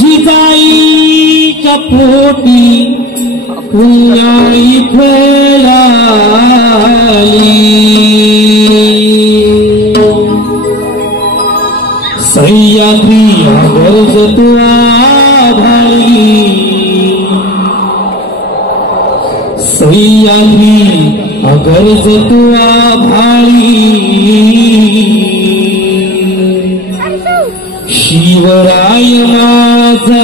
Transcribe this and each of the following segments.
जिजाईच्या पोटी पुण्याई फळाली सह्याद्री गरज तुआ भाई सह्याद्री गरज तुआ भाई शिवराय माझा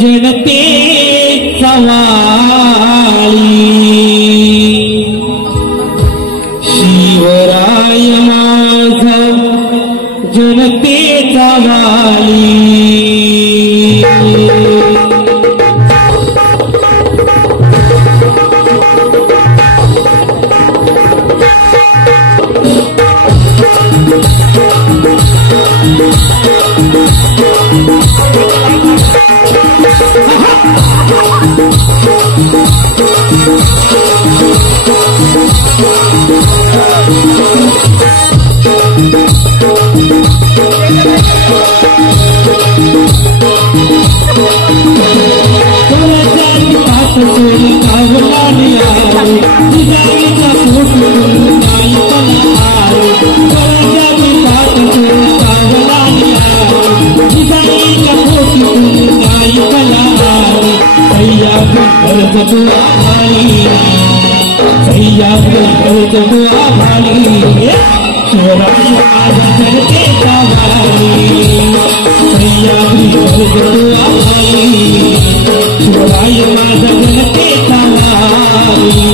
जनतेचा वाळी शिवराय माझा जनतेचा वाळी सह्याद्री गरज तुआ भाई शिवराय जनतेचा वाळी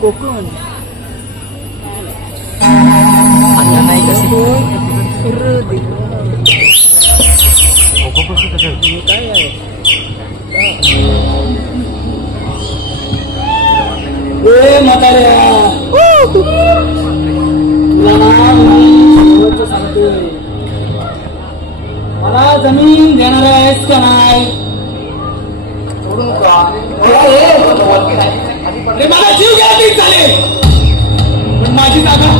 कोकण आता नाही कसे काय आहे म्हाताऱ्या सांगतोय मला जमीन देणार आहेस का नाही सोडून का मला जीव घ्या तरी चालेल, पण माझी जागा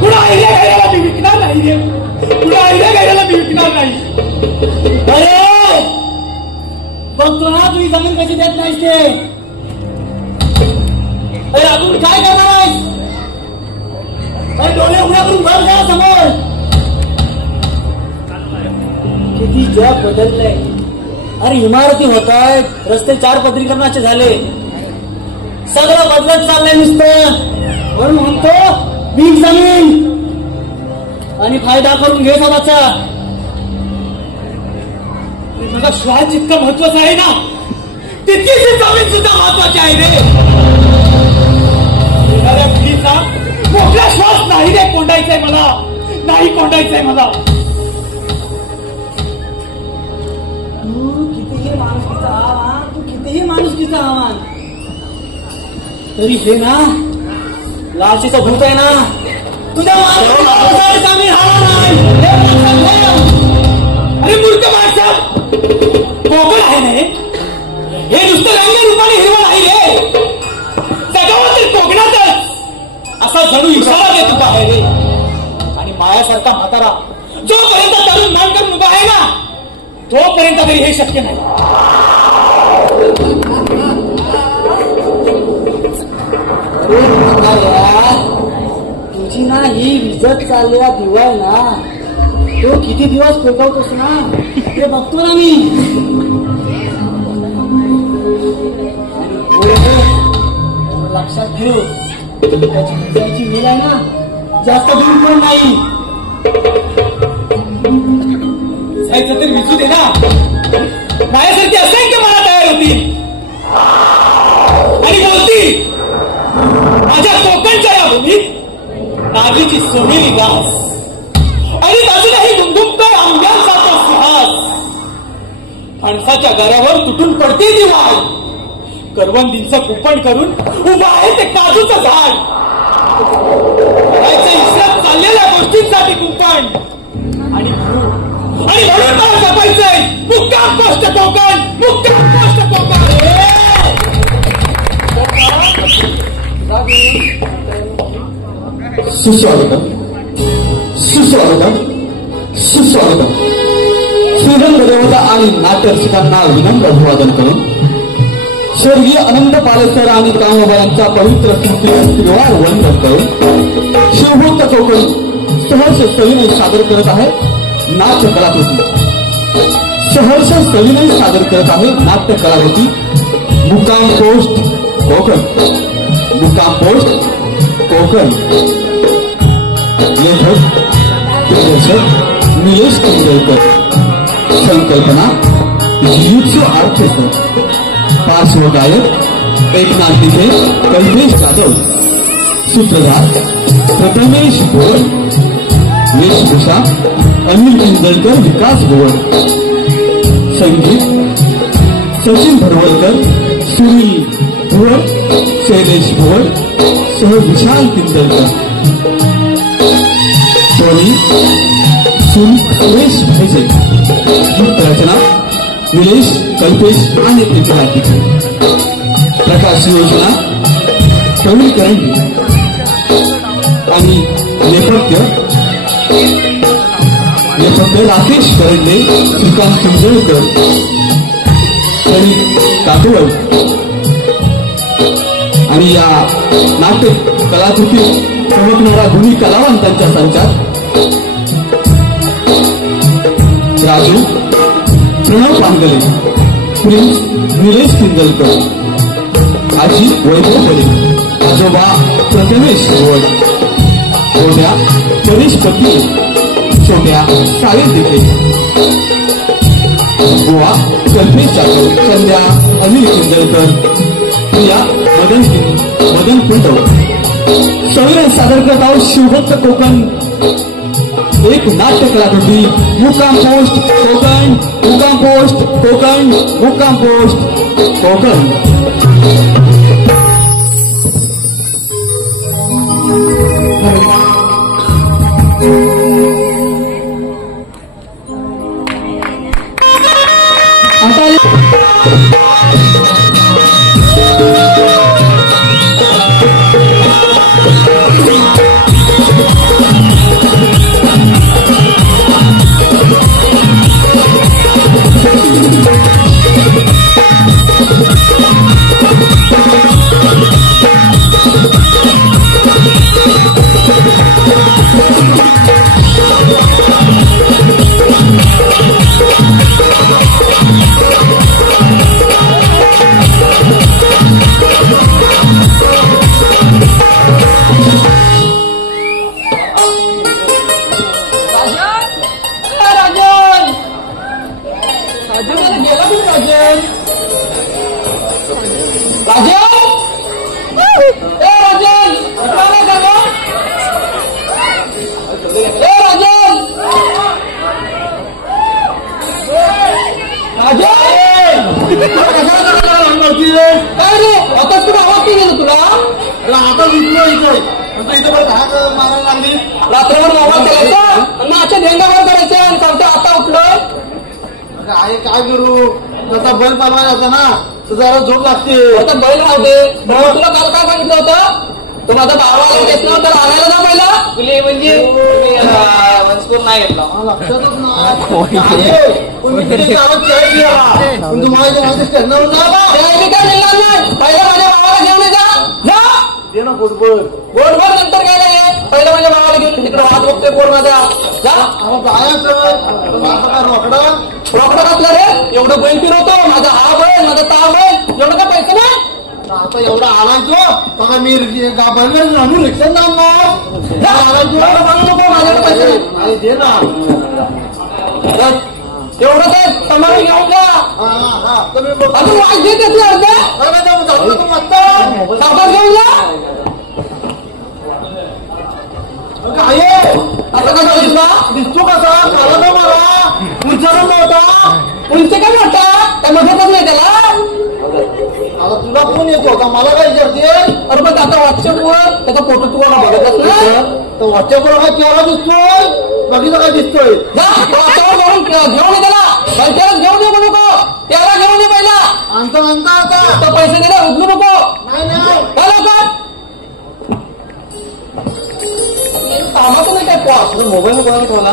पुढे आईल्या गायला मी विकणार नाही रे. पुढे आईल्या गायला मी विकणार नाही. अरे बघतो ना तुम्ही जमीन कशी देत नाहीस ते. अरे अजून काय करणार आहेस? अरे डोळे उघड्या करून बघ ना समोर. किती जग बदललंय. अरे इमारती होत आहेत, रस्ते 4 पदरीकरणाचे झाले, सगळं बदलत चाललंय नुसतं. म्हणून म्हणतो विक जमीन आणि फायदा करून घे स्वतःचा. माझा श्वास जितकं महत्वाचं आहे ना, तितकीच ही जमीन सुद्धा महत्वाची आहे रे. येणाऱ्या पिढीचा मोठा श्वास नाही रे कोंडायचंय मला, नाही कोंडायचंय मला. तू कितीही माणुसकीचा आव्हान तरी हे ना लालचीचं भूत आहे ना, तुझ्या जमीन राहणार नाही. अरे मूर्ख माणसा, कोकण आहे ना हे नुसतं रंग रूपाने हिरवं नाही रे. जगावर तर कोकणातच असा जणू इशारा देत उभा आहे रे. आणि मायासारखा म्हातारा जोपर्यंत तरुण मान करून उभा आहे ना, तोपर्यंत तरी हे शक्य नाही. तुझी ना ही विजत चाललेला दिवा ना, तो किती दिवस पेटवतोस ना ते बघतो ना मी. लक्षात ठेव, त्याची विजयाची वेळ आहे ना जास्त दूर पण नाही. जायचं तरी विचू दे ना. माझ्यासारखी असंख्य मला तयार होतील आणि बोलतील माझ्या कोकणच्या या भूमीत नागीची सोनेरी गास आणि अजूनही गुंगुमकर आंब्यांसारखा सुहास. फणसाच्या गऱ्यावर तुटून पडते ती वाढ. करवंदींचं कुपण करून उभं आहे ते काजूचं झाड. करायचं इसरत चाललेल्या गोष्टींसाठी कुंपण आणि म्हणून मला जपायचंय मुक्काम पोस्ट कोकण, मुक्काम पोस्ट कोकण. सुस्वागतम, सुस्वागतम, सुस्वागतम. श्रीरंग देवता आणि नाट्यरसिकांना विनम्र अभिवादन करून स्वर्गीय अनंत पालेसर आणि कामोबा यांच्या पवित्र स्मृतीवर वंदन करून शिवभक्त कोकण सहर्ष सविनय सादर करत आहे नाट्य कलाकृती. सहर्ष सविनय सादर करत आहे नाट्य कलाकृती मुक्काम पोस्ट कोकण. मुक्काम पोस्ट कोकण. लेखक दिग्दर्शक निलेश किंजळकर. संकल्पना जिजुत्सु आर्टिस्ट. पार्श्वगायक एकनाथ तिथे, कल्पेश जाधव. सूत्रधार प्रथमेश भोर. वेशभूषा अनिल किंजळकर, विकास भोर. संगीत सचिन भरवळकर, सुनील भोर, शैलेश भोर सह विशाल किंजळकर. ध्वनी सुरेश भैजे. रचना निलेश, कल्पेश आणि एकनाथ तिथे. प्रकाश योजना प्रवीण करंडी आणि नेपथ्य राकेश करंडे, श्रीकांत किंजळकर, गणित काटवड. आणि या नाट्य कलाकृती चमकणाऱ्या गुणी कलावंतांच्या संचात राजू प्रणव पांगले, प्रिन्स निलेश किंजळकर, आजी वैभव पडे, आजोबा प्रथमेश गोड, छोट्या परेश पत्नी, छोट्या साळी दिखे, बुवा कल्पेश जाधव, संध्या अनिल किंजळकर, प्रिया मदन कुंडव. सविनय सादर करत आहोत शिवभक्त कोकण एक नाट्य कलाकृती मुक्काम पोस्ट कोकण. मुक्काम पोस्ट कोकण. मुक्काम पोस्ट कोकण. आता आता विसरू इथं इथं बरं धाक मारायला लागली. रात्रभर मोबाईल करायचा आणि माझ्या धेंगावर करायचे आणि सांगतो आता उठलोय. आहे काय करू त्याचा बैल पालवा जायचा ना तर जरा झोप लागते. आता बैल मारते तुला काल काय सांगितलं होतं तो माझा भावाला घेतला तर आणायला जा पहिला तुले म्हणजे वंशपूर नाही घेतला लक्षातच नाही. पण मी तिथे गावात चाय पिला पण तुम्हाला माझ्या करणार काय मिळणार नाही. पहिला माझ्या भावाला घेऊन जा दे ना फुटबॉल बोर्डवर नंतर काय नाही. पहिला माझ्या भावाला घेऊन तिकडे वाहत बघतोय बोर्ड माझा जा रोकडं कसलं रे एवढं बैल फिरवतो माझा हा बैल माझा ता बैल एवढं काय पैसे नाही. आता एवढा आलायचो बघा मी बनवेल आणून रिक्षा आलायचो सांगू नको माझ्याकडे पैसे नाही. अरे दे ना एवढं काय समाधी घेऊन जा तुम्ही अजून वाज देत घेतलं अर्ध सावकार घेऊन जा. आता कसा दिसला दिसतो कसा मला ना मला उंचाला नव्हता उंच काय मोठा काय मधतच नाही त्याला. आता तुला कोण येतो का मला काय विचारते. अरे पण आता व्हॉट्सअपवर त्याचा फोटो तुम्हाला बघतच ना तर व्हॉट्सअपवर काय केला दिसतोय बघितलं काय दिसतोय. घेऊन ये त्याला पैशाला घेऊन ये नको त्याला घेऊन ये पहिला आणता आता तो पैसे दिला उचलू नको नाही नाही काय लवकर कामाचं नाही काय पॉस मोबाईल कोणाला ठेवला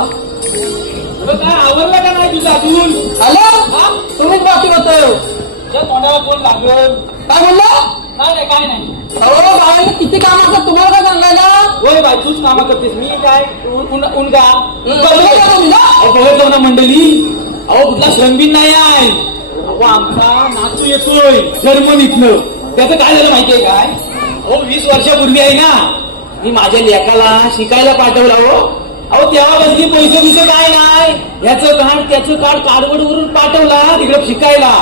काय आवडला का नाही तुझा अजून आलं तुम्हीच बाकी होतोय. तोंडाला कोण लागल काय म्हणलं नाही काय नाही. अहो बाळांनी किती काम असतात तुम्हाला काय सांगायला. होय बाई तूच कामं करतेस मी काय उनगा बघितलं ना मंडळी. अहो कुठला श्रमबीन नाही आहे. अहो आमचा नातू येतोय जर्मनीतलं त्याचं काय झालं माहितीये काय. अहो 20 वर्षापूर्वी आहे ना मी माझ्या लेकाला शिकायला पाठवला. अहो तेव्हा कसली पैसे काय नाही. ह्याचं कार्ड त्याचं कार्ड कार्डवरून पाठवला तिकडे शिकायला.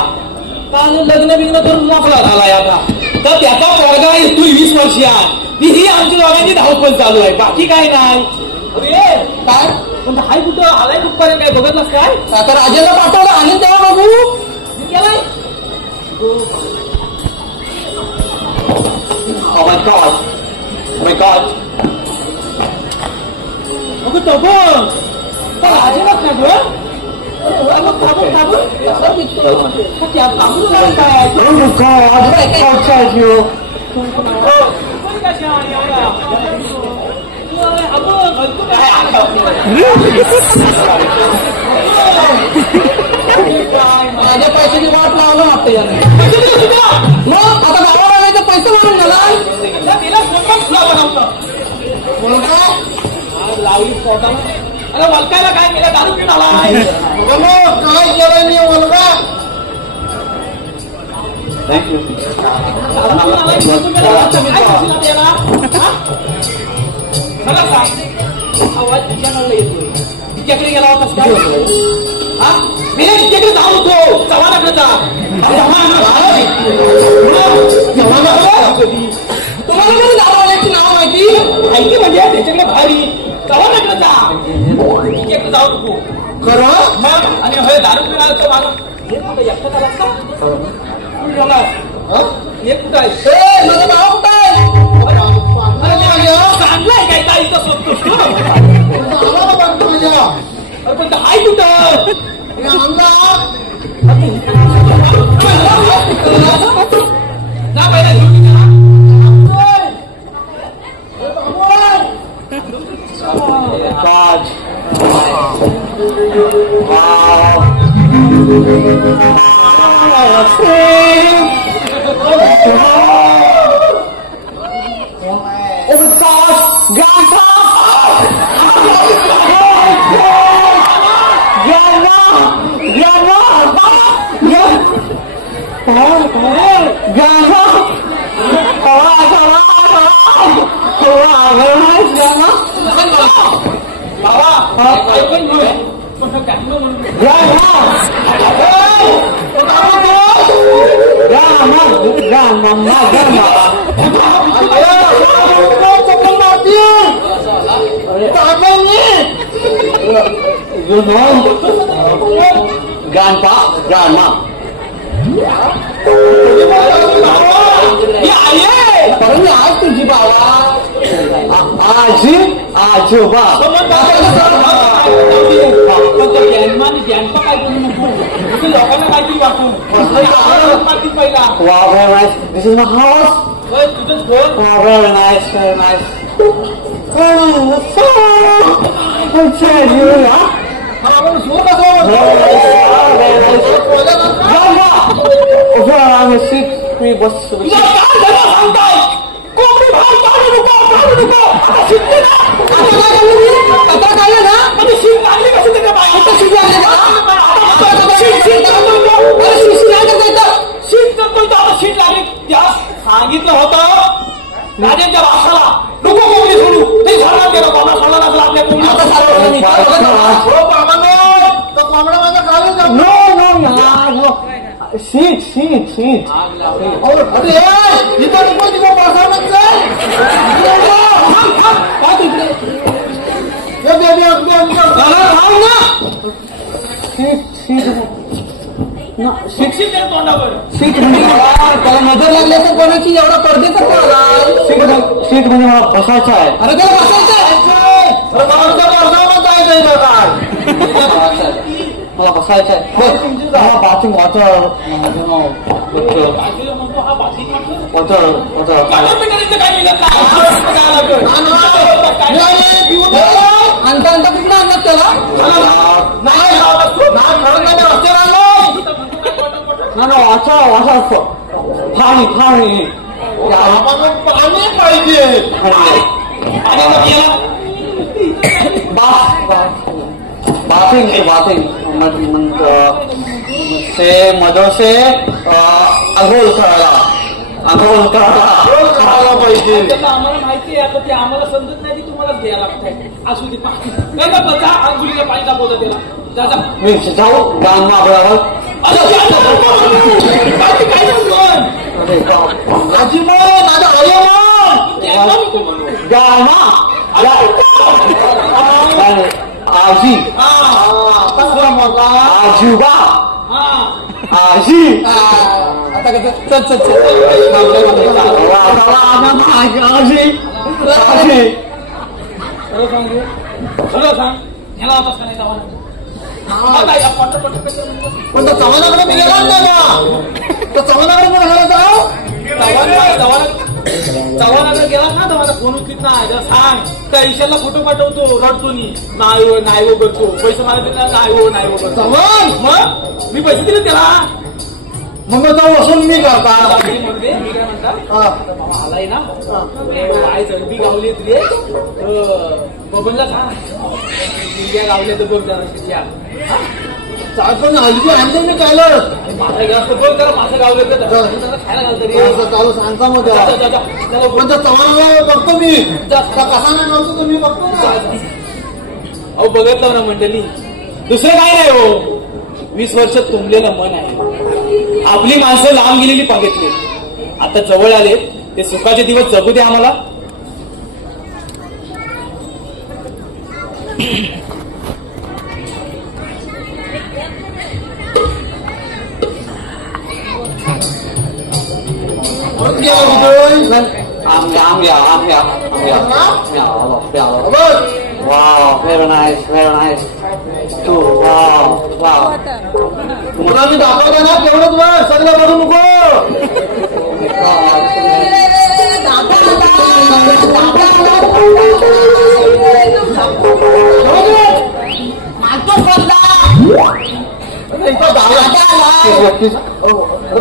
काल लग्न बिग्न करून मोकळा झालाय आता तर त्याचा पोरगा येतोय 20 वर्षात ही आमच्या दोघांची धावपळ चालू आहे बाकी काय नाही. अरे काय पण हाय कुठं आलाय कुठपर्यंत काय बघतलास काय. आता राजाला पाठवलं आणि तेव्हा बघू केलाय अगं तो पण राजेलाच ना गं. माझ्या पैशाची वाट लावलं वाटतं याने मग आता गावाला आलाय तर पैसे मारून गेला लावली पोटाला. अरे वलकायला काय केलं दारू पिऊन आलाय काय केलंय मी वलगा तिच्याकडे गेला होतास काय मी तिच्याकडे जाऊ होतो चव्हाणाकडे जा. तुम्हाला कधी दारूवाल्याची नाव माहिती माहिती म्हणजे त्याच्याकडे भारी चव्हाणाकडे जा तिच्याकडे जाऊ नको खरं मग आणि होय दारू पिऊन आलं तर मला हे कुठं एकटं आलास का कुठे ठेवलास हे कुठं आहे माझा भाव कुठं आहे चांगलाय काय काय इथं सोपतोस अरे पण हाय कुठं ना पहिला ड्युटी काज You know, grandpa, grandma. ये पण आज तुझी आजी आजोबा ज्ञानपा काय करू नको लोकांना काहीतरी वाटून पहिला Wow, very nice. This is my house. तुझंच घर Wow, very nice, very nice. सांगितलं होतं राजांच्या वासाला नको कोंबडी सोडू ते झाला गेलं कोंबडा सोडला नसला आपल्या कोंबडीला No, no. Sit. अरे इथं नको तिथं बसावं शिक्षित आहे तोंडावर त्याला नजर लागली असेल कोणाची एवढा पडदेचा सीट म्हणजे मला बसायचं आहे. अरे त्याला बसायचं मला बसायचं आहे. मला बाथिंग वॉटर आणता कुठं आणलं त्याला वाचा पाणी पाहिजे बाथिंग से मधो से आंघोळ करायला पाहिजे. आम्हाला माहिती आहे आता ते आम्हाला समजत नाही की तुम्हाला द्यायला लागतंय असू दे नाही का बसा अंघोळीला पाणी दाखवतं त्याला मी जाऊ गाण मागल्यावर आजी आजोबा आजी आता कसं चल आजी सगळं सांग ह्याला होतास का नाही पण तो चव्हाणाकडे गेला ना तो चव्हाणाकडे पण चव्हाणाकडे गेला ना तर माझा फोन उचलीत नाही सांग त्या ईशाला फोटो पाठवतो रडतो नाही हो करतो पैसे मागितले नाही हो करतो मग मी पैसे दिले त्याला मग जाऊ असून मी करता मी काय म्हणतात आलाय ना काय चरबी गावली रे बबनला सांग गावले तर बघ जरा पण हलकी आणले मी कायलं माझा जास्त बघ जरा माझं गावलं तर खायला घालतं रे चालू सांगता मग पण त्या चव्हाणाला बघतो मी कसा नाही नव्हतं तर मी बघतो अहो बघितलं ना मंडळी दुसरं काय नाही हो 20 वर्ष तुंबलेलं मन आहे. आपली माणसं लांब गेलेली बघितली आता जवळ आले ते सुखाचे दिवस जगू दे आम्हाला. Wow, very nice. Wow. मुलांनी दाखवता ना तेवढंच बघ सगळं बघू नको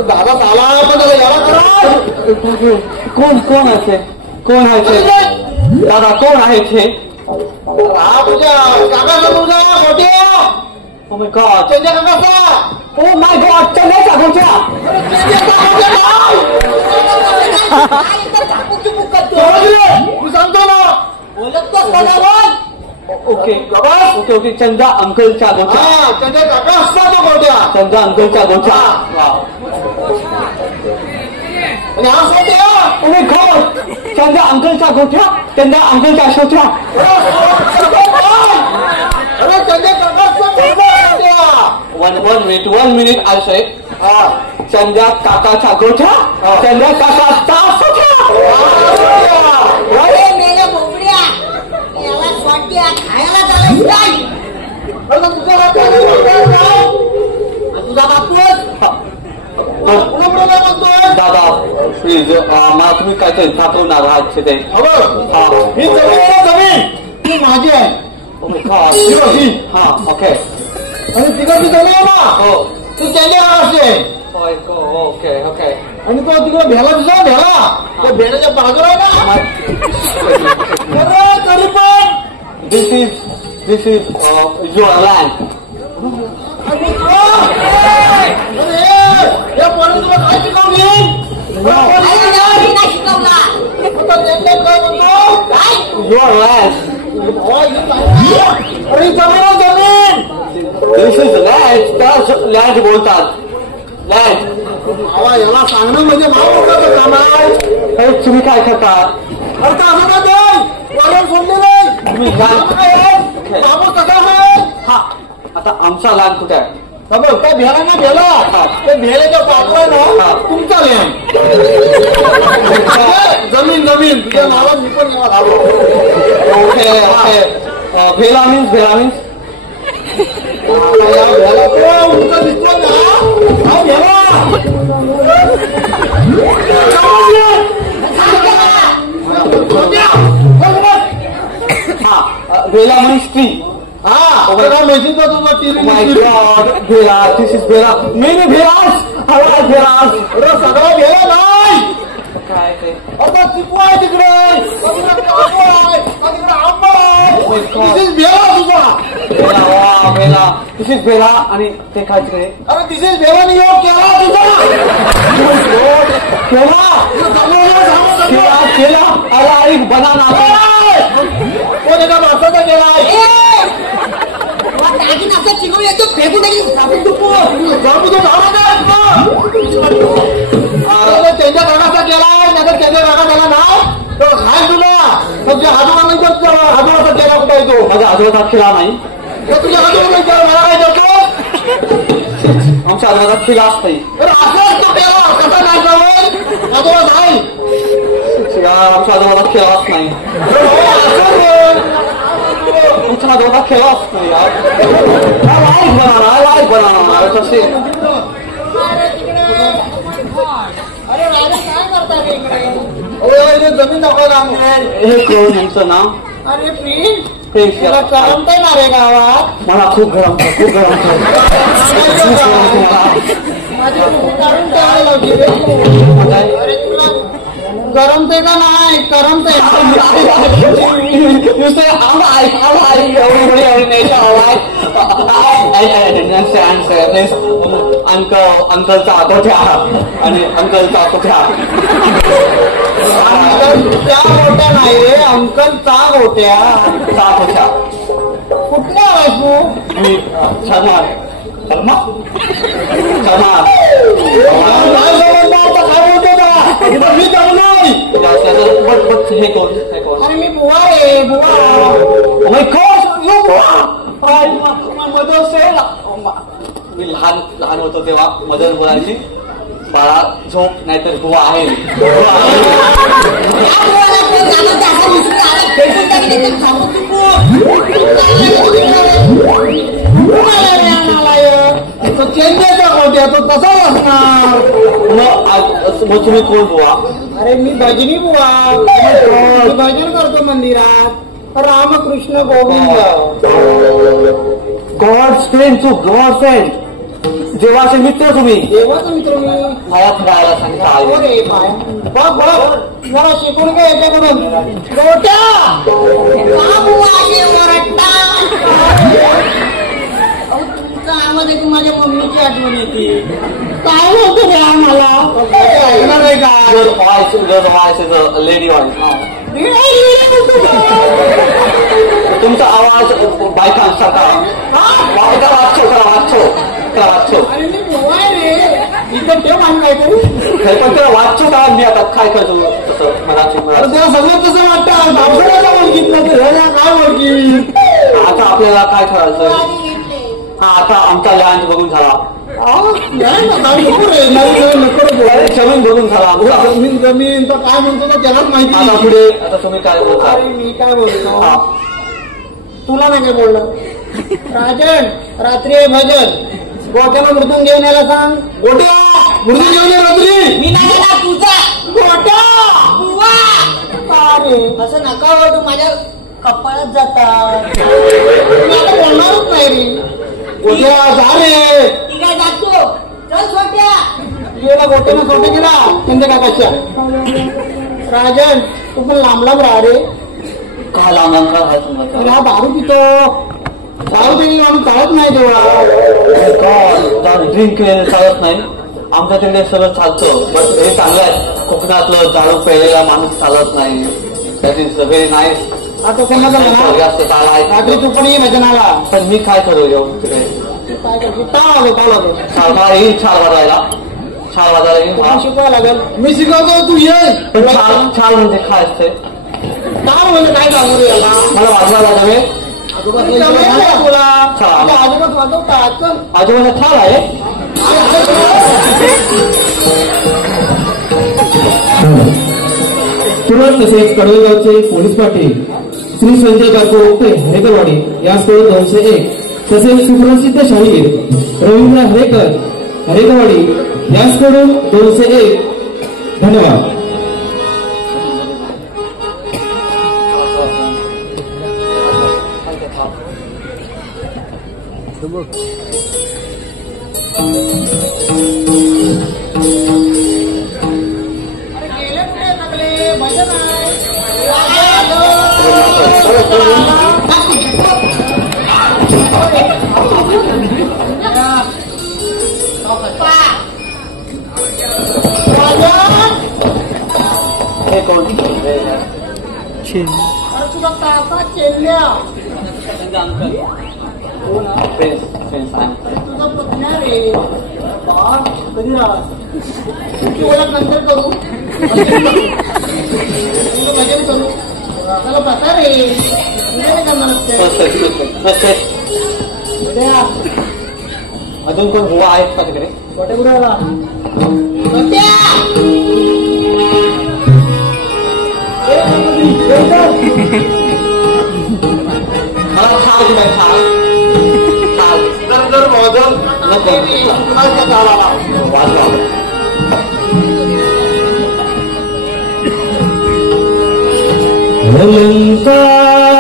दादा आला पण याला करा कोण आहे दादा कोण आहे ते हा तुझ्या काकाचा मुलगा मोठ्या Oh my God. त्यांच्या काकाचा Oh my God. चंद्याचा गोठ्या तू सांगतो ना ओके चंदा अंकलच्या गोठ्या त्यांच्या काका असतात तो मोठ्या चंदा अंकलच्या गोठ्या आणि हा सोट्या Oh my God. Chanda अंकलच्या गोठ्या Chanda अंकलच्या शोठ्या अरे त्यांच्या काकाचा one minute I'll say Chanda काकाच्या गोठ्या Chanda काकाचा शोठ्या तुम्ही काहीतरी दाखवणार आहात तिथे. ही जमीन ती माझी आहे. हा ओके. आणि तिकडची जमीन आहे ना हो ती त्यांच्या नावाची आहे. Okay okay. आणि तो तिकडे भेला दिसा भेला त्या भेड्याच्या बाजूला आहे ना तरी पण दिस इज युअर लँड. या पोराने तुला काय शिकवली? Your land. अरे जमीन जमीन दिस इज लँड. त्याला लँड बोलतात. लँड. याला सांगणं म्हणजे भाव काम आहे. तुम्ही काय करता? अरे का असं का ते वडील सोडले नाही बाबू कसा आहे? हा आता आमचा लँड कुठे आहे? बाबा त्या भेला ना भेला त्या भेल्याच्या बाजूला ना तुमचा लँड. जमीन जमीन तुझ्या नावात मी पण नाव घालू. Okay okay. भेला मीन्स भेला तो उंच दिसतो ना हा भेला. हा भेला मीन्स ट्री. हा माहिती का तुला माय गॉड. भेला. दिस इज भेला. मेनी भेलास. हवा भेलास. सगळा भेला नाही. काय ते आता चिकू आहे तिकडे आंबा आहे भेला तुझा. भेला. वा भेला. दिस इज भेला. आणि ते काय तिकडे? अरे दिस इज भेला नाही हो केला तुझा केला. अरे बनाना. कोण एका माणसाचा केला आहे. चिकवून येतो फेकून त्यांच्या गाडाचा केलाय नाही त्याच्या गाडा झाला नाही तर खाय तुला तुमच्या हाजोबाचा केला कुठे येतो. माझ्या आजोबाचा खिला नाही. तुझ्या हाजोबा मला काय करतो. आमच्या आजोबाचा खिलाच नाही. असंच तो केला कसा नाही जावं आजोबा नाही. आमच्या आजोबाचा खिलाच नाही. आमच्या आजोबाचा खिलाच नाही यार. लाईक बनाना तसे. अरे राजा काय करता रे इकडे जमीन दाखवा. हे कोण यांचं नाव? अरे प्रिन्स प्रिन्स. तुला करमतंय ना रे गावात. मला खूप गरम खूप गरम. माझी काढून ठेवायला होती रे. अरे तुला गरमते का नाही करमते. You say I'm like everybody nation like अंकलचा कोठ्या आणि अंकलचा कोठ्या. त्या मोठ्या नाही रे अंकलचा मोठ्या कोठ्या. कुठल्या आहेस तू? मी शर्मा. शर्मा शर्मा. काय बोलतो का मी जमलो. हे कोण? हे कोण? अरे मी बुवा रे बुवा. मदर से. मी लहान होतो तेव्हा मदर बोलायची बाळा झोप नाहीतर बुवा आहे. तो चेंजेचा होत्या तो तसा असणार. मग तुम्ही कोण बुवा? अरे मी भजनी बुवा. भजन करतो मंदिरात रामकृष्ण गोविंद. गॉड फ्रेंड तू गॉड फ्रेंड. देवाचे मित्र तुम्ही. देवाचा मित्र मी. मला फिरायला सांगता बघ बघ मला शिकून काय याच्याकडून गोट्या आवाज येते माझ्या मम्मीची आठवण येते. काय नव्हतं रे आम्हाला ऐकणार नाही का. Lady voice. तुमचा आवाज बायकांसारखा. वाचो. अरे मी बोवाय रे इथं ठेव आणि काय करू. पण त्याला वाचो का मी आता काय करतो तसं मराठी. अरे त्याला सगळं कसं वाटतं पावसाळ्याला ओळखीत काय ओळखी. आता आपल्याला काय करायचं. हा आता आमचा लँड बघून झाला. जमीन बघून झाला. जमीन तर काय म्हणतो ना त्यालाच माहिती. आता पुढे आता तुम्ही काय बोलता. मी काय बोलतो तुला नाही काय बोललं. राजन रात्री भजन गोट्याला मृदून घेऊन यायला सांग. गोट्या मृदून घेऊन ये रात्री. मी नाही येणार तुझा. गोट्या बुवा. अरे असं नका हो, तू माझ्या कपाळात जातात. मी आता बोलणारच नाही रे. गोट्या जा रे. ती काय जातो. चल छोट्या. गेला गोट्यानं सोटे गेला त्यांच्या काकाच्या. राजन तू पण लांब लांब राहा रे. का लांब का हात अरे हा दारू पितो. दारू पिणे आम्ही चालत नाही तेव्हा. ड्रिंक केलेलं चालत नाही. आमच्या तिकडे सगळं चालतं. पण हे चांगलं आहे. कोकणातलं दारू प्यायलेला माणूस चालत नाही. त्याची सगळे नाही आता समजलं ना. जास्त चाला आहे. रात्री तू पण ये भजनाला. पण मी काय करू येऊन तिकडे. काय करतो टाळ लागेल. मला येईल 4 वाजायला. 4 वाजायला येईल. हा शिकवायला लागेल. मी शिकवतो तू ये. छान म्हणजे काय असते. टाळ म्हणजे काय सांगू रे याला. मला वाजवायला लागेल. आजोबात वाजवता. चल आजोबाला ठाल आहे. तुरंत तसेच कडवेगावचे पोलीस पाटील श्री संजय काको हरेकरवाडी याचकडून 201 तसेच सुप्रसिद्ध शाहीर रवींद्र हरेकर हरेकरवाडी याचकडून 201. धन्यवाद. तुला काका चेल्ल्या तुझा पत्न्या रे. कधी तुझी ओळख नंतर करू. भजन करू. त्याला बसा रे. अजून कोण बुवा आहेत का तिकडे. कुठे कुठे आला. मला छान दिलाय.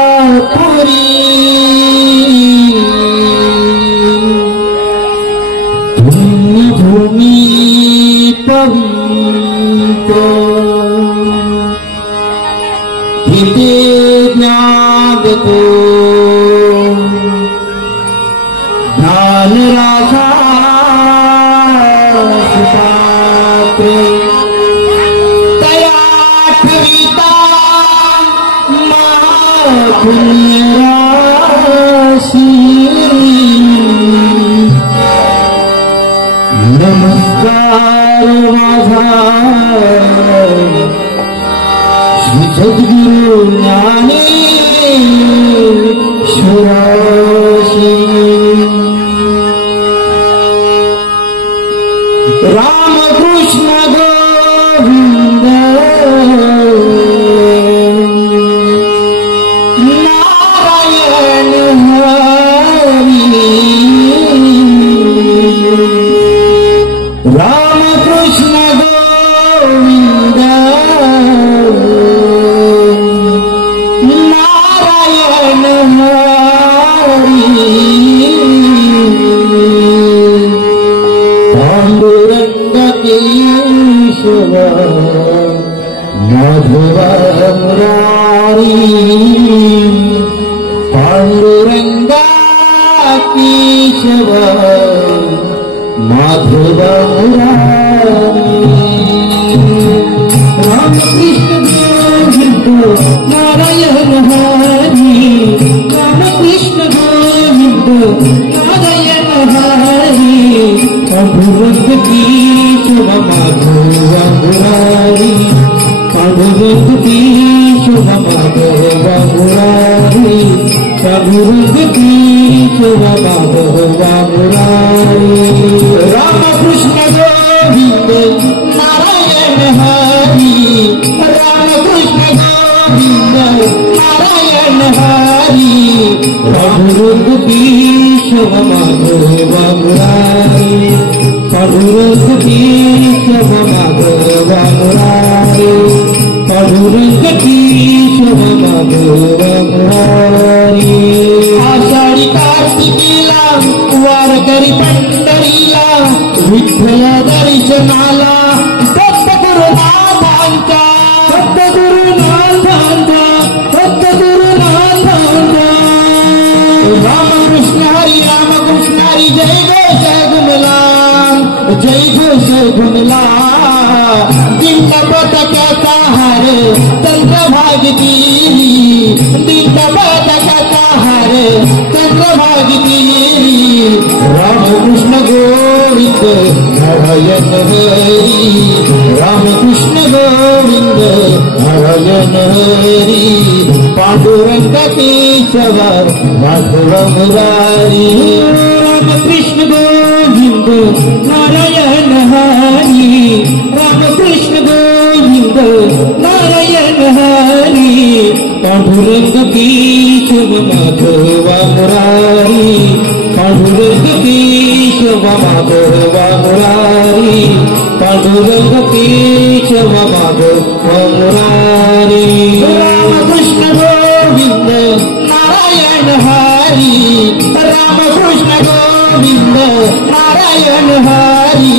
अलंकापुरी पुण्यभूमी पवित्र इथे ज्ञागतो ज्ञानराजा सुपात्र तया ठविता पुण्यराशी. नमस्कार माझा श्री सद्गुरु ज्ञानेश्वराशी. रामकृष्ण गोविंद नारायण हरी. रामकृष्ण गोविंद नारायण हरी. पांडुरंग केशव माधव मुरारी. पांडुरंग केशव माधव मुरारी. रामकृष्ण गोविंद नारायण हरी. रामकृष्ण गोविंद नारायण हरी. पांडुरंग केशव माधव मुरारी. पांडुरंग केशव माधव मुरारी. पांडुरंग केशव माधव मुरारी. रामकृष्ण गोविंद नारायण हरी. रामकृष्ण गोविंद नारायण हरी. पांडुरंग केशव माधव मुरारी पांडुरंग केशव माधव मुरारी पांडुरंग केशव माधव मुरारी आषाढी कार्तिकीला वारकरी पंढरीला विठ्ठल दर्शनाला सद्गुरुनाथांचा सद्गुरुनाथांचा सद्गुरुनाथांचा रामकृष्ण हरी जय घोष घुमला जय घोष घुमला दिंड पदकाचा हार चंद्रभागी दिंड पदकाचा हार चंद्रभागी रामकृष्ण गोविंद नारायण हरी रामकृष्ण गोविंद नारायण हरी पांडुरंग केशव माधव मुरारी रामकृष्ण गोविंद नारायण हरी रामकृष्ण गोविंद नारायण हरी पांडुरंग केशव माधव मुरारी पांडुरंग केशव माधव मुरारी पांडुरंग केशव माधव मुरारी रामकृष्ण गोविंद नारायण हरी रामकृष्ण गोविंद नारायण हरी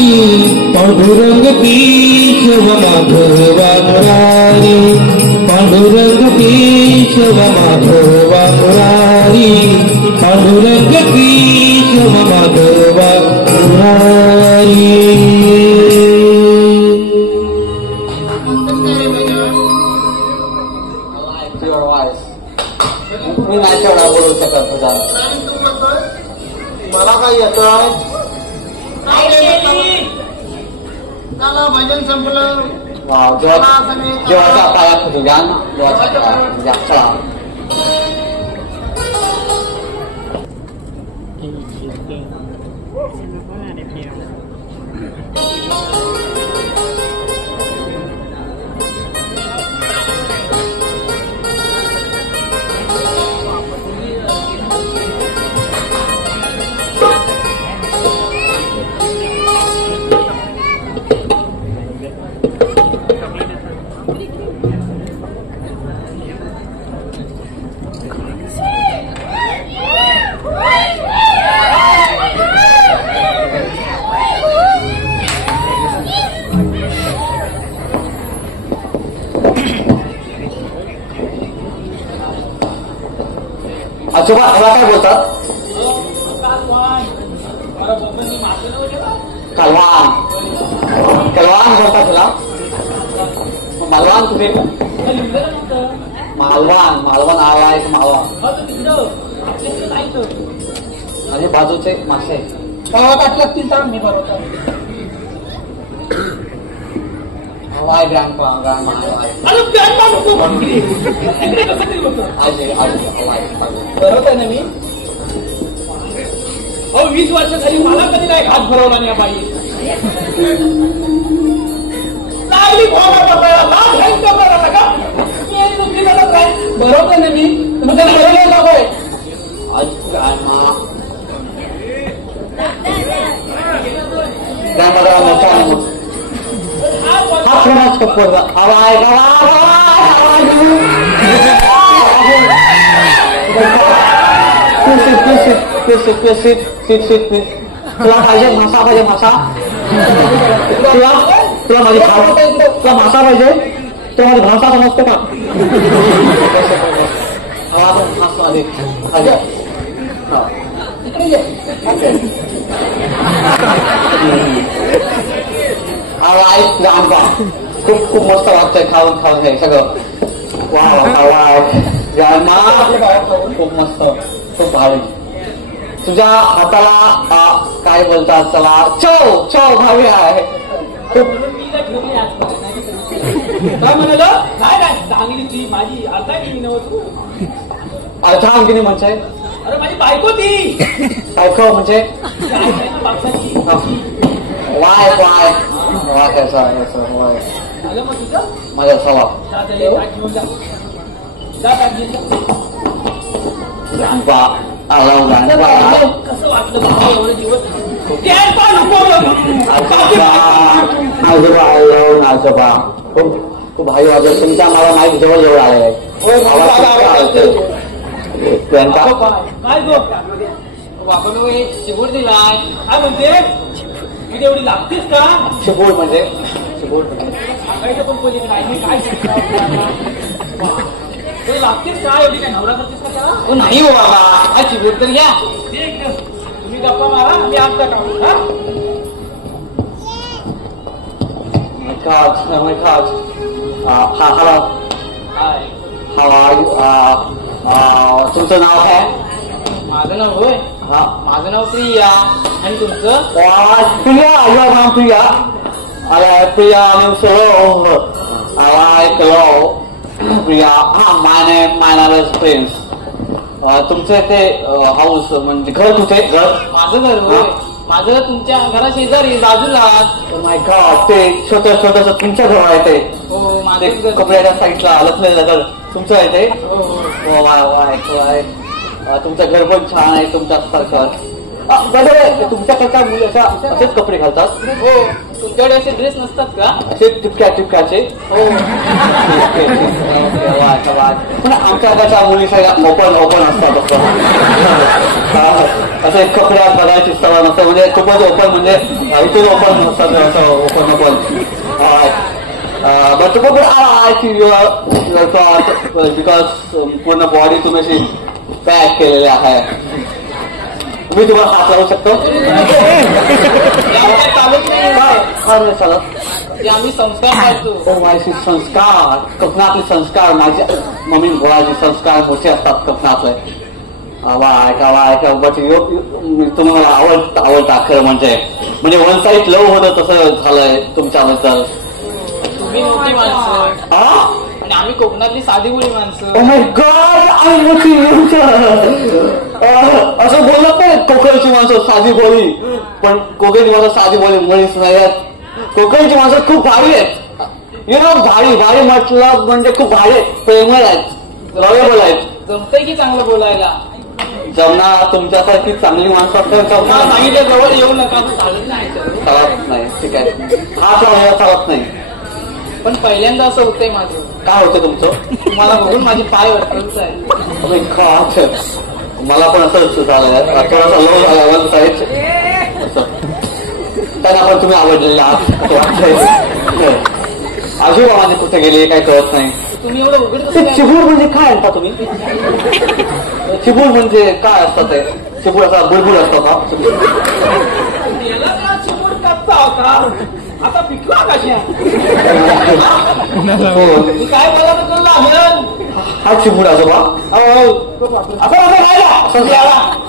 पांडुरंग केशव माधव मुरारी पांडुरंग केशव माधव मुरारी पांडुरंग केशव माधव मुरारी मी नाही तेवढा बोलू शकत तुझा मला काय येतोय भजन संपलं जेव्हाचा पायात होतो घ्या ना जेव्हाचा आजोबा मला काय बोलतात कलवान कलवान बोलतात तुला मालवान तुम्ही मालवान मालवान आला एक मालवान आणि बाजूचे मासे गावात आटलात ती सांग मी बरोबर हवाय ग्रँडपा ग्रँडमा बरोबर ना मी 20 वर्ष झाली मला कधी नाही घात भरवला नाही बाई लागली बरोबर ना मी तुमच्या बरोबर नकोय तुला पाहिजे मासा पाहिजे मासा तुला माझी तुला मासा पाहिजे तुला माझी भाषा समजतो का खूप खूप मस्त वाटतंय खाऊन खाऊन हे सगळं खूप मस्त खूप भावी तुझ्या हाताला काय बोलतात चला चव चव भावी आहे खूप काय म्हणाल काय चांगली ती माझी अर्धांगिनी नव्हती अर्धांगिनी म्हणजे अरे माझी बायको ती बायको म्हणजे वाय वाय वाय कसा वाय झालं मग तुझं माझा स्वभाव गाणपा आला गाणपा कसं वाटलं बाबा एवढे दिवस गाणपा नको आजोबा आजोबा तो भाई वाजव तुमचा मला माहीत जवळ जवळ आलाय काय गो बाबा मी एक चिबूड दिलाय काय म्हणते मी तेवढी लागतेस का चिबूड म्हणजे सांगायचं पण पहिले काय लागतेस का एवढी काय नवरा करतेस का त्याला नाही हो बाबा हा चिबूड तर घ्या तुम्ही गप्पा मारा आम्ही आमचा काम तुमचं नाव काय माझं नाव होय हा माझं नाव प्रिया आणि तुमचं प्रिया your नाम प्रिया प्रिया प्रिया हा my name is Prince. तुमचं ते हाऊस म्हणजे घर कुठे घर माझं घर होय माझं तुमच्या घरा शेजारी बाजूला माय गॉड ते छोटस तुमचं घर आहे ते हो माझं कपड्याच्या साईडला लसलेलं घर तुमचं आहे ते हो तुमचं घर पण छान आहे तुमच्यासारखं तुमच्याकडच्या मुली असेच कपडे घालतात हो तुमच्याकडे असे ड्रेस नसतात का असे टिपक्याचे हो पण आमच्याकडच्या मुली सगळ्या ओपन असतात असे कपड्यात घालायची सवय नसतं म्हणजे खूपच ओपन म्हणजे इथून ओपन नसतात open but I feel because पूर्ण बॉडी तुम्ही अशी पॅक केलेली आहे मी तुम्हाला हात लावू शकतो चालत आम्ही संस्कार पाळतो माझे संस्कार कोकणातले संस्कार माझ्या मम्मी भावाचे संस्कार मोठे असतात कोकणातले तुम्हाला आवडता खरं म्हणजे वन साईड लव होतं तसं झालंय तुमच्याबद्दल तुम्ही मोठी माणसं आणि आम्ही कोकणातली साधी मुली माणसं असं बोलत नाही कोकणची माणसं साधी बोली पण कोकणची माणसं साधी बोली मुलीच नाही आहेत कोकणची माणसं खूप भारी आहेत भारी म्हटलं म्हणजे खूप भारी आहेत प्रेमळ आहेत लवेबल आहेत जमतंय की चांगलं बोलायला जमणार तुमच्यासारखी चांगली माणसं सांगितलं जवळ येऊ नका चालत नाही ठीक आहे हात लावण्याला चालत नाही पण पहिल्यांदा असं होतंय माझं काय होतं तुमचं मला बघून माझे पाय वरतच आहे मला पण असंच झालंय थोडासा लो झाला त्यांना पण तुम्ही आवडलेला आहात आजोबा कुठे गेले काय कळत नाही तुम्ही एवढं उघड चिबूड म्हणजे काय आणता तुम्ही चिबूड म्हणजे काय असतं ते चिबूड असा बुलबुल असतो का चिमूड करता होता आता पिकला कशा काय बोला तर हा चिबूड आजोबा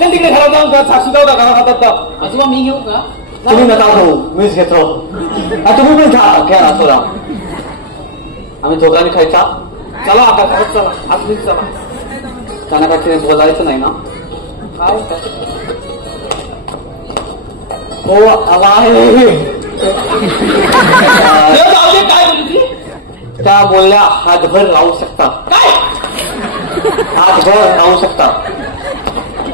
तिकडे घरात जाऊन साक्षी जाऊ घरात हातात आजोबा मी घेऊ का तुम्ही नका घेऊ मीच घेतो तुम्ही पण घ्या ना थोडा आम्ही दोघांनी खायचा चला आता घरात चला आतलीच चला त्यांना काहीतरी बोलायचं नाही ना काय हो काय बोलली त्या बोलल्या हातभर राहू शकता काय हातभर राहू शकता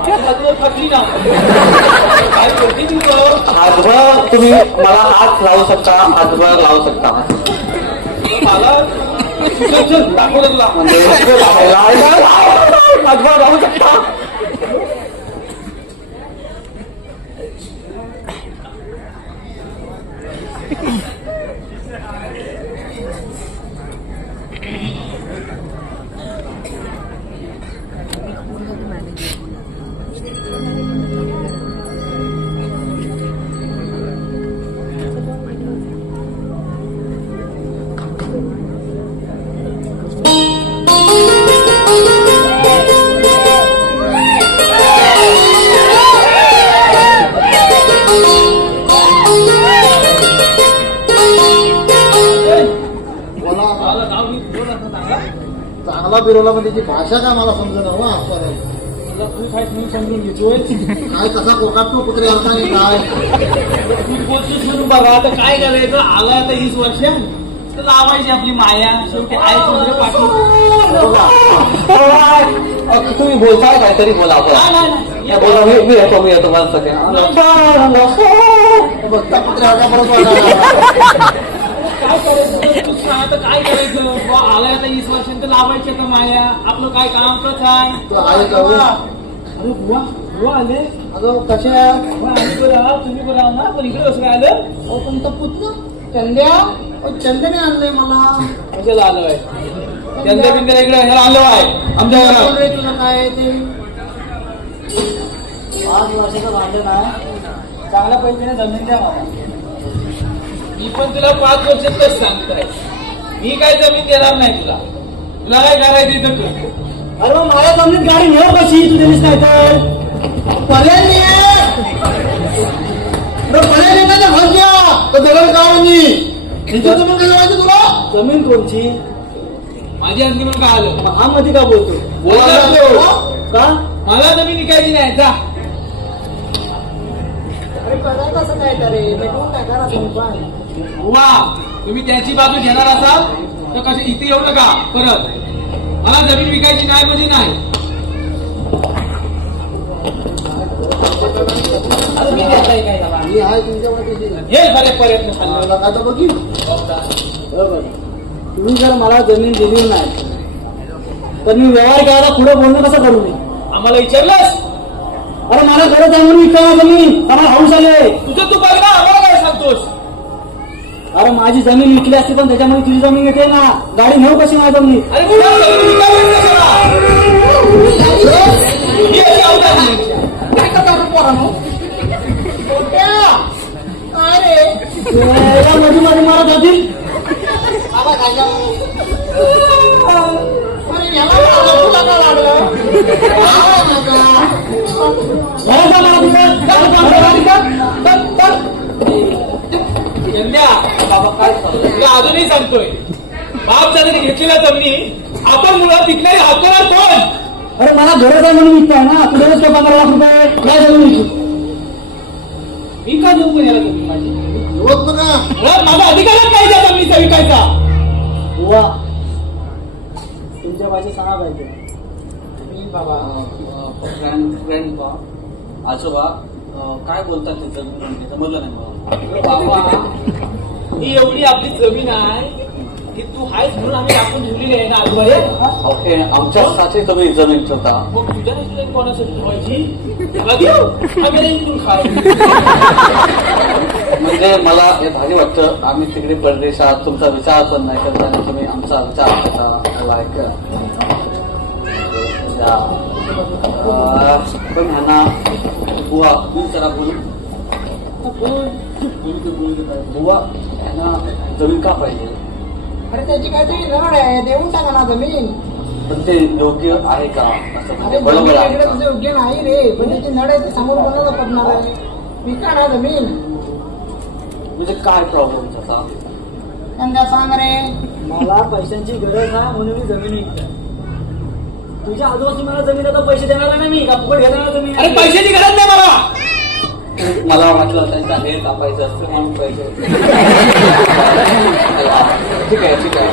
थकली ना काय बोलते तू हातभर तुम्ही मला हात लावू शकता हातभर लावू शकता मला दाखवलं तुला म्हणजे हातभर राहू शकता चांगला बिरवला पण त्याची भाषा काय मला समजणं हवा तू काय म्हणून समजून घेतोय काय कसा कोकात तो कुत्रे अर्थ आणि काय तू बोलतोस म्हणून बघा आता काय करायचं आला आता 20 वर्ष तर लावायची आपली माया शेवटी आई पाठी तुम्ही बोलताय काहीतरी बोला आपण. नाही बोला मी येतो मला सगळ्यांना. काय करायचं तू सांग आता काय करायचं. आलाय आता 20 वर्षांत लावायचे का माया. आपलं काय काम कच आहे. अरे बुवा आले. अगं कसे आम्ही बरं तुम्ही बरं आहो ना. पण इकडे कसं काय आलं. पण तो पुत्र चंद्या चंद्याने आणलंय मला. कशाला आलोय. चंद्या बिंद्या इकडे ह्याला आलो आहे आमच्या घरात. तुझं काय ते 5 वर्षाचं भांडण आहे. चांगल्या पैशाने जमीन द्या मला. मी पण तुला 5 वर्षातच सांगताय. मी काय जमीन देणार नाही तुला. तुला काय करायचं इथं कर. अरे मग माझ्या जमिनीत गाडी नेऊ कशी. तू देलीस काय तर पर्याय पर्याय घर घ्या तर दगड काढ. मी जमीन काय करायचं तुला. जमीन कोणची माझी अंगी म्हणून काय आलं. हा मध्ये का बोलतो का. मला जमीन विकायची नाही. जा. अरे कराय कसं काय रे. भेटून काय करा. वा तुम्ही त्याची बाजू घेणार असाल तर कसे इथे येऊ नका परत. मला जमीन विकायची नाही म्हणजे नाही. हे खरे प्रयत्न बघी बरोबर. तुम्ही जर मला जमीन दिली नाही तर मी व्यवहार करायला पुढे बोलणं कसं करू मी. आम्हाला विचारलंस. अरे मला गरज आहे म्हणून विकायला जमीन. आम्हाला हाऊस आले. तुझं तू बघ ना. आम्हाला काय सांगतोस. अरे माझी जमीन विकली असती पण त्याच्यामध्ये तुझी जमीन येते ना. गाडी नेऊ कशी माझी जमीन. अरे मध्ये मध्ये मारत होती. तुला अजूनही सांगतोय. बाप दादाने घेतलेल्या जमिनी आपण मुळात विकणारी हक्कदार कोण. अरे मला गरज आहे म्हणून विकताय ना. तुझ्या 15 लाख रुपये काय जमीन विकू. मी का देऊ पण याला जमीन माझी. मुळात माझा अधिकारच काय त्या जमिनीचा विकायचा. बुवा तुमच्या भाषेत सांगा पाहिजे. मी बाबा आजोबा काय बोलतात ते जमीन समजलं नाही मला. बाबा ही एवढी आपली जमीन आहे की तू हायच म्हणून आम्ही टाकून ठेवलेली आहे ना. आजोबा ओके आमच्यासाठी तुम्ही जमीन ठेवता. मग तुझ्या नाही कोणासाठी ठेवायची. आम्ही खाय. म्हणजे मला हे भारी वाटतं. आम्ही तिकडे परदेशात तुमचा विचार पण नाही करता आणि तुम्ही आमचा विचार करता. लाईक पण ह्यांना बुवा मी जरा बोलू. बुवा ह्यांना जमीन का पाहिजे. अरे त्याची काहीतरी नड आहे. देऊन टाका ना जमीन. पण ते योग्य आहे का असं अरे म्हणजे बरोबर आहे का? तुझं योग्य नाही रे. पण त्याची नड आहे. ते समोर कोणाला पडणार आहे. विका ना जमीन. म्हणजे काय प्रॉब्लेम त्याचा. त्यांना सांग रे. मला पैशांची गरज आहे म्हणून मी जमीन विकतो. तुझ्या आजूबाजू मला जमीन आता पैसे देणार नाही. मी का फुकट घेणार जमीन. अरे पैशाची गरज नाही मला. मला वाटलं त्यांचा हे कापायचं असतं म्हणून पैसे. ठीक आहे ठीक आहे.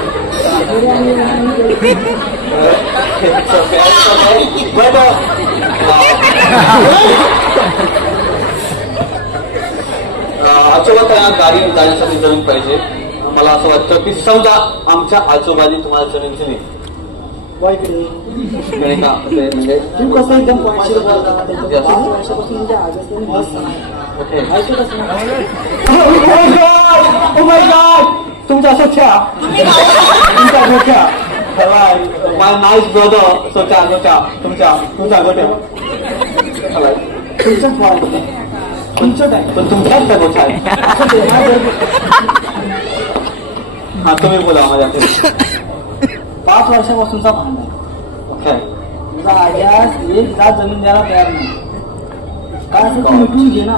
आजोबा त्यांना गाडी जाण्यासाठी जमीन पाहिजे. मला असं वाटतं की समजा आमच्या आजोबांनी तुम्हाला जमीन दिली. वाईकडे का म्हणजे तू कसं एकदम वर्षापासून म्हणजे आजच ओके तुमच्या सख्या तुमच्या गोठ्या माय नाईस ब्रदर सोच्या गोट्या तुमच्या गोट्या तुमचं काय पण तुमच्याच त्या गोठ्या आहे. हा तुम्ही बोला माझ्या 5 वर्षापासूनचा भांडण आहे. ओके तुझा आयास एक जात जमीन द्यायला तयार नाही. काय असं तू मिटून घे ना.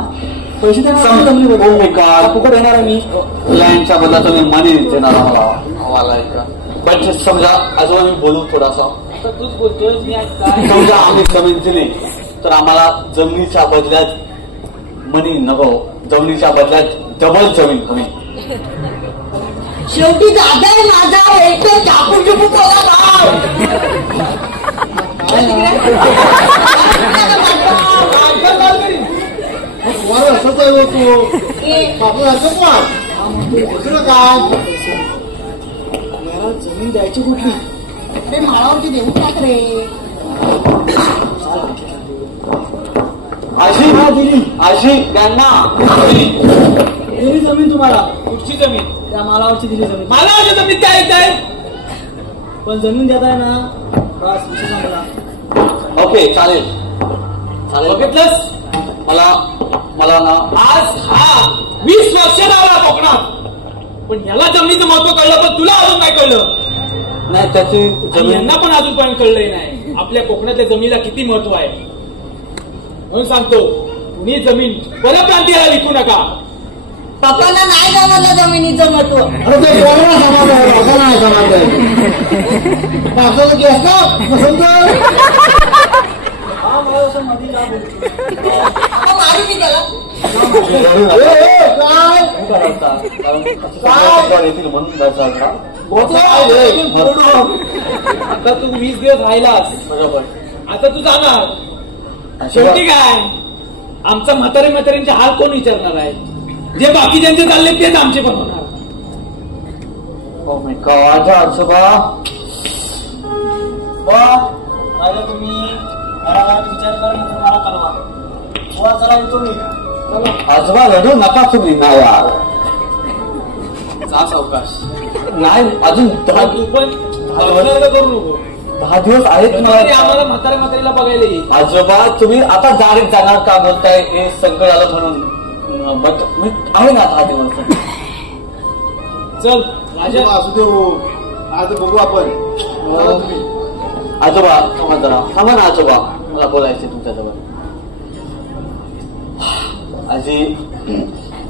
पैसे देणार जमीन फुकट येणार मी. लँडच्या बदला तुम्ही मनी देणार आम्हाला बट समजा आजोबा मी बोलू थोडासा. आता तूच बोलतोय. मी आज काय समजा आम्ही जमीन दिली तर आम्हाला जमिनीच्या बदल्यात मनी नको. जमिनीच्या बदल्यात डबल जमीन हवी. शेवटी दादा माझा एकदम झापून झुपून असंच आहे तू बापू असं दुसरं काय मला जमीन द्यायची कुठली ते माळावरती देऊन टाक रे. आशी दिली आशी त्यांना दिली जमीन तुम्हाला. कुठची जमीन? त्या मालावरची दिली जमीन. मला जमीन काय येत आहे? पण जमीन देताय ना बस विषय संपला. ओके चालेल चालेल. बघितलंस मला ना आज हा 20 वर्ष आला कोकणात, पण याला जमिनीचं महत्व कळलं, पण तुला अजून काय कळलं नाही त्याची आणि जमीन यांना पण अजूनपर्यंत कळलंय नाही आपल्या कोकणातल्या जमिनीला किती महत्व आहे. म्हणून सांगतो, तुम्ही जमीन परप्रांतीयाला विकू नका. पप्पाला नाही जमलं जमिनीचं महत्व. अरे ते कोणाला समाज आहे असं नाही समाज आहे असं घेतात हा मला असं मध्ये का बोलतो. आता मारू मी त्याला. येतील म्हणून जायचं का? आता तू 20 दिवस राहिलास, बरोबर. आता तू जाणार. शेवटी काय, आमचा म्हाताऱ्यांचे हाल कोण विचारणार आहे? जे बाकीच्यांचे चालले तेच आमचे पण होणार. ओ माय गॉड आजोबा. राजा तुम्ही घराघरात विचार करा नंतर मला कळवा. बुवा चला येतो मी. चला आजोबा रडू नका तुम्ही ना यार. जा सावकाश. नाही अजून तू पण हलगर्जीपणा करू नको. 10 दिवस आहेत तरी ना. आम्हाला म्हाताऱ्याला बघायला येईल. आजोबा तुम्ही आता डायरेक्ट जाणार का बोलताय? हे संकट आलं म्हणून. बट मी आहे ना 10 दिवस. चल राजा. असू देऊ आज बघू आपण. आजोबा थांबा जरा. थांबा ना आजोबा, मला बोलायचं तुमच्याजवळ. आजी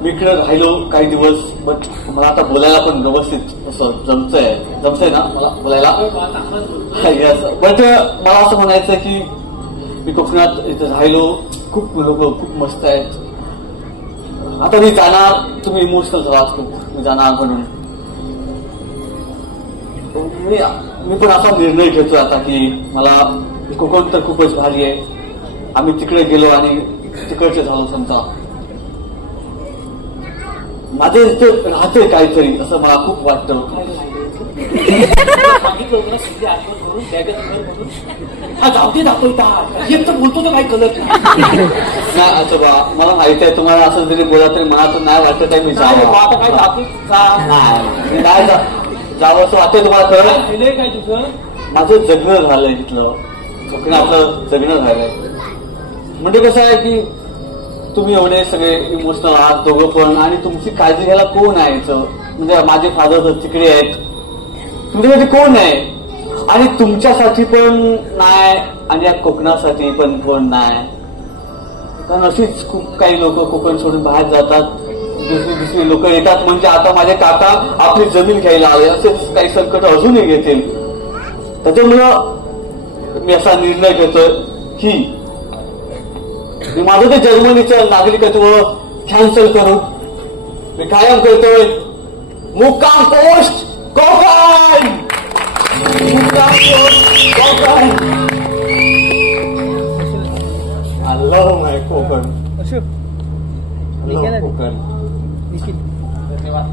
मी इकडे राहिलो काही दिवस, बट मला आता बोलायला पण व्यवस्थित असं जमतंय ना मला बोलायला. बट मला असं म्हणायचं की मी कोकणात इथे राहिलो, खूप लोक खूप मस्त आहेत. आता मी जाणार, तुम्ही इमोशनल झालात खूप, मी जाणार म्हणून. मी पण असा निर्णय घेतोय आता की मला कोकण तर खूपच भारी आहे. आम्ही तिकडे गेलो आणि तिकडचे झालो समजा. माझे इथे राहते काहीतरी असं मला खूप वाटतं. सांगितलं होतं ना सध्या आठवण करून बॅगेत घर म्हणून. हा जाऊ दे दाखवता एक तर बोलतो तर काही कळत नाही आजोबा, मला माहिती आहे तुम्हाला असं जरी बोला तरी मनातून नाही वाटत आहे मी जावं. आता काय दाखवत नाही मी नाही जावं असं वाटतंय तुम्हाला कळलं. राहिलंय काय तुझं? माझं जगणं झालंय तिथलं, कोकणातलं जगणं झालंय. म्हणजे कसं आहे की तुम्ही एवढे सगळे इमोशनल आहात दोघं पण, आणि तुमची काळजी घ्यायला कोण आहे इथं? म्हणजे माझे फादर तिकडे आहेत, तुमच्यासाठी कोण नाही, आणि तुमच्यासाठी पण नाही, आणि या कोकणासाठी पण कोण नाही. कारण अशीच खूप काही लोक कोकण सोडून बाहेर जातात, दुसरी लोक येतात. म्हणजे आता माझे काका आपली जमीन घ्यायला आले, असेच काही संकट अजूनही घेतील. त्याच्यामुळं मी असा निर्णय घेतोय की मी माझं ते जर्मनीचं नागरिकत्व कॅन्सल करू. मी कायम करतोय मुक्काम पोस्ट कोकण. मुक्काम post Konkan. I love my Konkan. I love Konkan. धन्यवाद.